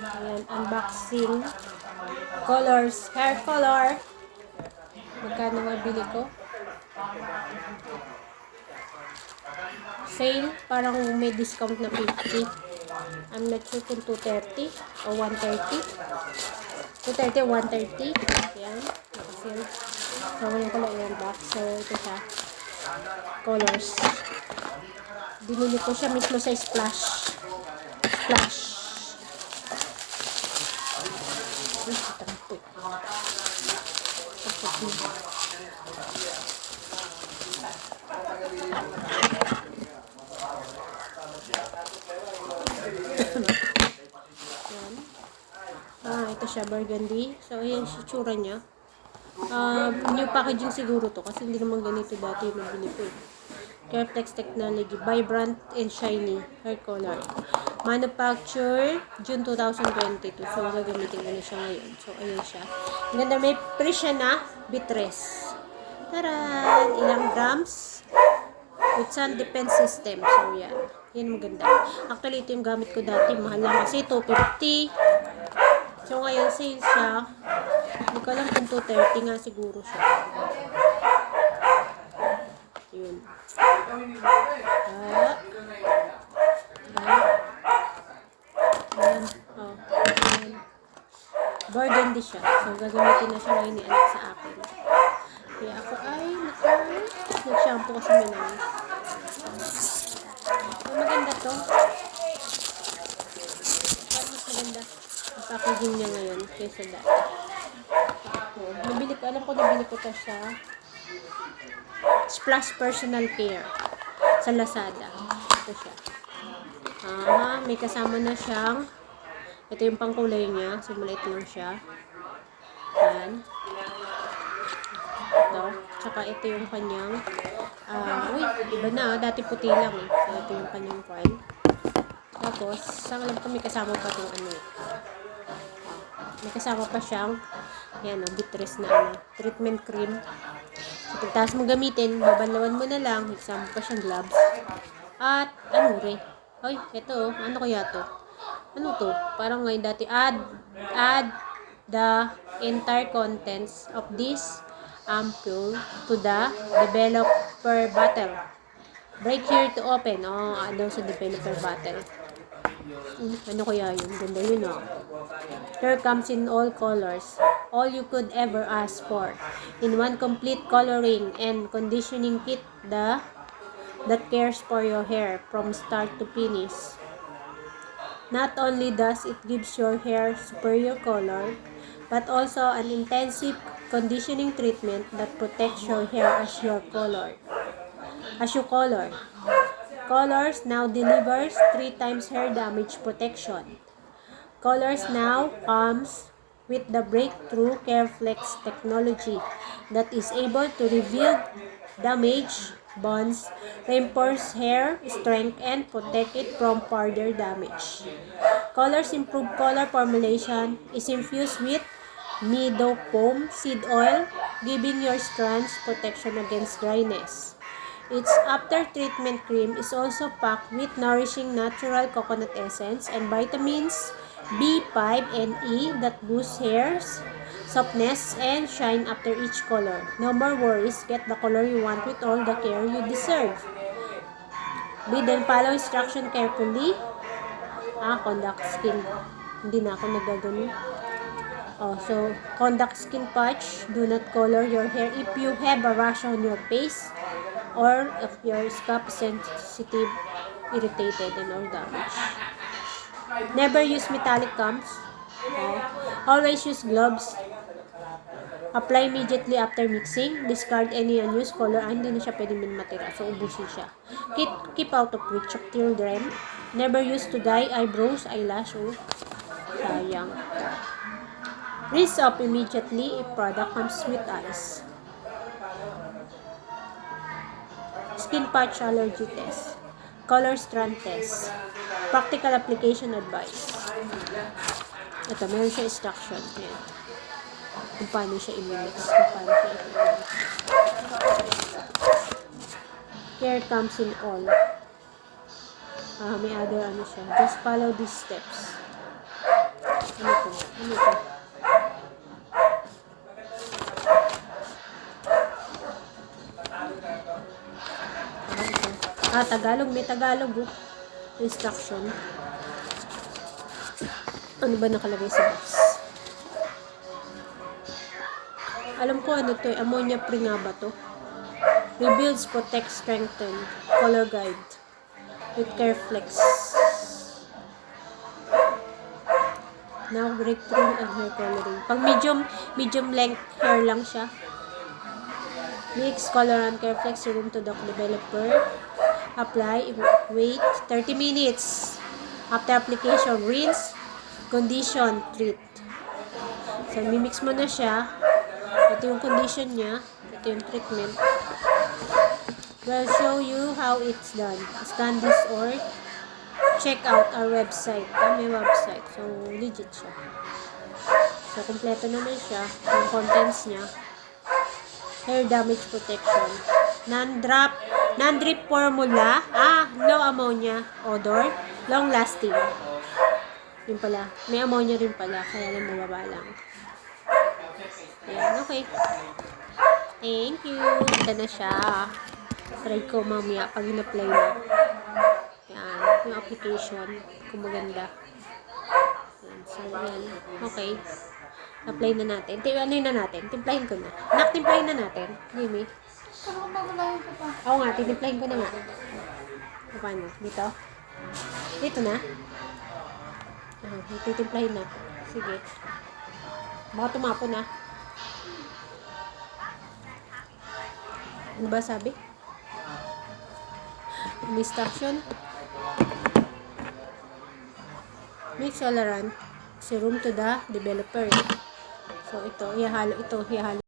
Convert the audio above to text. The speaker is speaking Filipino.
Ayan, unboxing. Kolours Hair Color. Magkano mabili ko? Sale, parang may discount na 50. I'm not sure kung 230 o 130. 230 o 130. Ayan, nakasale. So, ngayon ko lang i-unbox. So, ito siya. Colors. Binili ko siya mismo sa Splash. Splash. Uy, tampo. Ito siya, burgundy. So, ayan siya, tsura niya. New packaging siguro to kasi hindi naman ganito dati yung nabili ko. Careflex Technology, vibrant and shiny hair color. Manufacture June 2022. So, gagamitin ko na siya ngayon. So, ayan siya. Ang ganda, may pre siya na bitres. Taran! Ilang grams? With sun defense system. So, yan. Yan maganda. Actually, ito yung gamit ko dati. Mahal lang kasi 250. So, ngayon sale siya. Hindi ko alam kung 230 nga siguro siya. Yun. Burgundy siya. So, gagamitin na siya ngayon ni anak sa akin. Kaya ako ay nag-shampoo kasi minamis. So, maganda to. Parang mas maganda ang packaging niya ngayon kaysa dati. Alam ko nabili ko to sa Splash Personal Care sa Lazada. Ito siya. May kasama na siyang ito yung pangkulay niya. So, maliit lang siya. Yan. Ito. Tsaka ito yung kanyang iba na. Dati puti lang eh. So, ito yung kanyang coil. Tapos, sang alam ko may kasama pa itong may kasama pa siyang yan bitres na treatment cream. So, pagtas mo gamitin, babanlawan mo na lang. May kasama pa siyang gloves. At, Ay, ito, ano kaya to? Ano to? Parang ngayon dati, add the entire contents of this ampule to the developer bottle. Break here to open. Ano sa developer bottle. Ano kaya yun? Ganda yun, Here comes in all colors. All you could ever ask for. In one complete coloring and conditioning kit that cares for your hair from start to finish. Not only does it gives your hair superior color, but also an intensive conditioning treatment that protects your hair as you color. Kolours now delivers 3 times hair damage protection. Kolours now comes with the breakthrough Careflex technology that is able to rebuild damaged bonds, reinforce hair strength, and protect it from further damage. Kolours improved color formulation is infused with meadow foam seed oil, giving your strands protection against dryness. Its after-treatment cream is also packed with nourishing natural coconut essence and vitamins B5 and E that boost hair's softness and shine after each color. No more worries, get the color you want with all the care you deserve. Read and follow instruction carefully. Conduct skin. Hindi na ako nagagano. So, conduct skin patch. Do not color your hair if you have a rash on your face or if your scalp is sensitive, irritated, and or damaged. Never use metallic combs. Always use gloves. Apply immediately after mixing. Discard any unused color. Hindi na siya pwede matira. So, ubusin siya. Keep out of reach of children. Never use to dye eyebrows, eyelash. Sayang. Rinse off immediately if product comes with ice. Skin patch allergy test. Color strand test. Practical application advice. Ito, meron siya instruction. Ayan. Kung paano siya i-mix. Care comes in all. May other siya. Just follow these steps. Ano to? Ano to? Tagalog. May Tagalog, oh. Instruction. Ano ba nakalagay sa box? Alam ko ano to, ammonia free nga ba to? Rebuilds, protect, strengthen. Color guide. With Careflex. Now, breakthrough and hair coloring. Pang medium length hair lang siya. Mix color and Careflex serum to the developer. Apply, wait 30 minutes. After application, rinse, condition, treat. So, mimix mo na siya. Ito yung condition niya. Ito yung treatment. We'll show you how it's done. Scan this or check out our website. May website. So, legit siya. So, kompleto naman siya. Yung contents niya. Hair damage protection. Non-drip formula. Low ammonia odor. Long lasting. Yun pala. May ammonia rin pala. Kaya lang mababa lang. Ayan, okay. Thank you. Ito na siya. Try ko mamaya pag in-apply na. Ayan, yung application. Kung maganda. Ayan, so, ayan. Okay. Apply na natin. Ano yun na natin? Timplahin ko na. Timplahin na natin. Jimmy. Oo nga, timplahin ko na nga. Paano? Dito? Dito na? Titimplahin na. Sige. Baka tumapo na. Ano ba sabi? Instruction. Mix all around. Serum to the developer. So, ito, ihalo.